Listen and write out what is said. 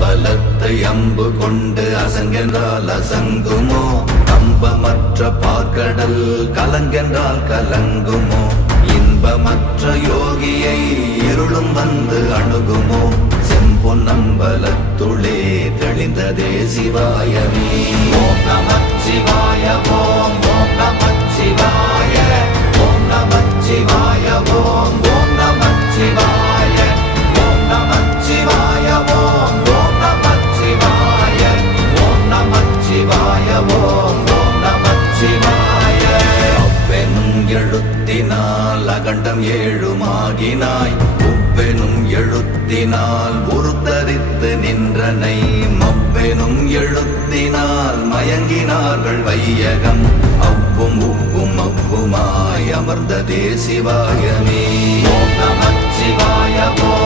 அம்பலத்தை அம்பு கொண்டு அசங்கென்றால் அசங்குமோ? கம்பமற்ற பார்க்கடல் கலங்கென்றால் கலங்குமோ? இன்பமற்ற யோகியை இருளும் வந்து அணுகுமோ? செம்பொன்னம்பலத்துளே தெளிந்ததே சிவாயமே. ஓம் நமச்சிவாய ஓம் ஓம் நமச்சிவாய ஓம் நமச்சிவாய ஓம் ஓம் நமச்சிவாய ஓம் நமச்சிவாய ஓம் ஓம் நமச்சிவாய ஓம் நமச்சிவாய ஓம் ஓம் நமச்சிவாய. அவ்வெனும் எழுத்தினால் அகண்டம் ஏழுமாகினாய், உவ்வெனும் எழுத்தினால் உருத்தரித்து நின்றனை, மவ்வெனும் எழுத்தினால் மயங்கினார்கள் வையகம். அவ்வும் உவ்வும் அவ்வுமாய் அமர்ந்ததே சிவாயமே. ஓம் நமச்சிவாய ஓம்